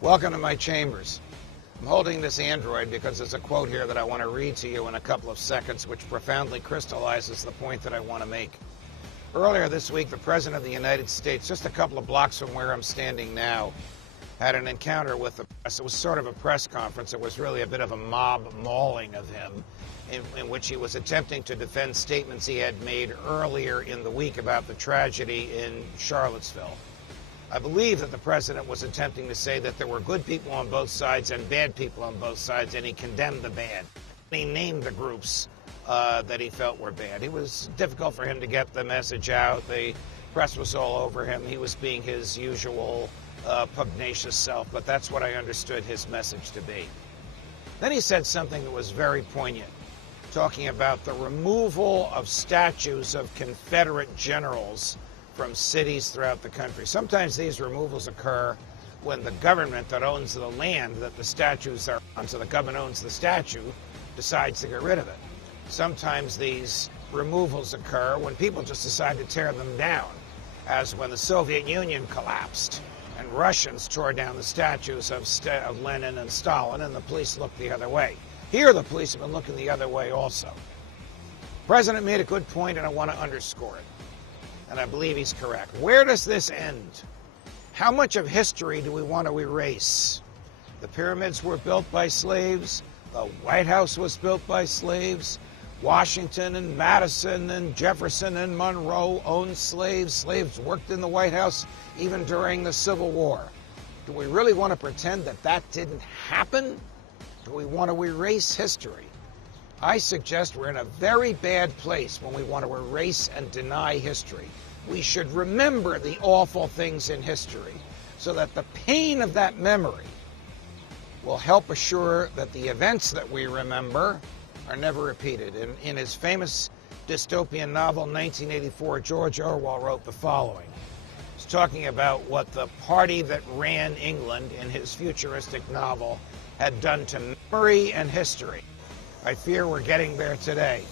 Welcome to my chambers. I'm holding this Android because there's a quote here that I want to read to you in a couple of seconds, which profoundly crystallizes the point that I want to make. Earlier this week, the President of the United States, just a couple of blocks from where I'm standing now, had an encounter with the press. It was sort of a press conference. It was really a bit of a mob mauling of him, in which he was attempting to defend statements he had made earlier in the week about the tragedy in Charlottesville. I believe that the president was attempting to say that there were good people on both sides and bad people on both sides, and he condemned the bad. He named the groups that he felt were bad. It was difficult for him to get the message out. The press was all over him. He was being his usual pugnacious self, but that's what I understood his message to be. Then he said something that was very poignant, talking about the removal of statues of Confederate generals from cities throughout the country. Sometimes these removals occur when the government that owns the land that the statues are on, so the government owns the statue, decides to get rid of it. Sometimes these removals occur when people just decide to tear them down, as when the Soviet Union collapsed and Russians tore down the statues of Lenin and Stalin, and the police looked the other way. Here the police have been looking the other way also. The president made a good point, and I want to underscore it. And I believe he's correct. Where does this end? How much of history do we want to erase? The pyramids were built by slaves. The White House was built by slaves. Washington and Madison and Jefferson and Monroe owned slaves. Slaves worked in the White House even during the Civil War. Do we really want to pretend that that didn't happen? Do we want to erase history? I suggest we're in a very bad place when we want to erase and deny history. We should remember the awful things in history so that the pain of that memory will help assure that the events that we remember are never repeated. In his famous dystopian novel, 1984, George Orwell wrote the following. He's talking about what the party that ran England in his futuristic novel had done to memory and history. I fear we're getting there today.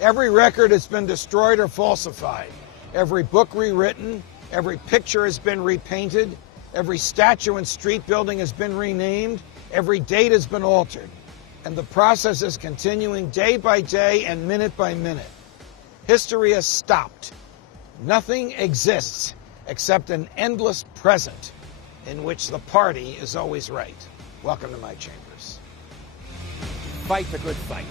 Every record has been destroyed or falsified. Every book rewritten. Every picture has been repainted. Every statue and street building has been renamed. Every date has been altered. And the process is continuing day by day and minute by minute. History has stopped. Nothing exists except an endless present in which the party is always right. Welcome to my chambers. Fight the good fight.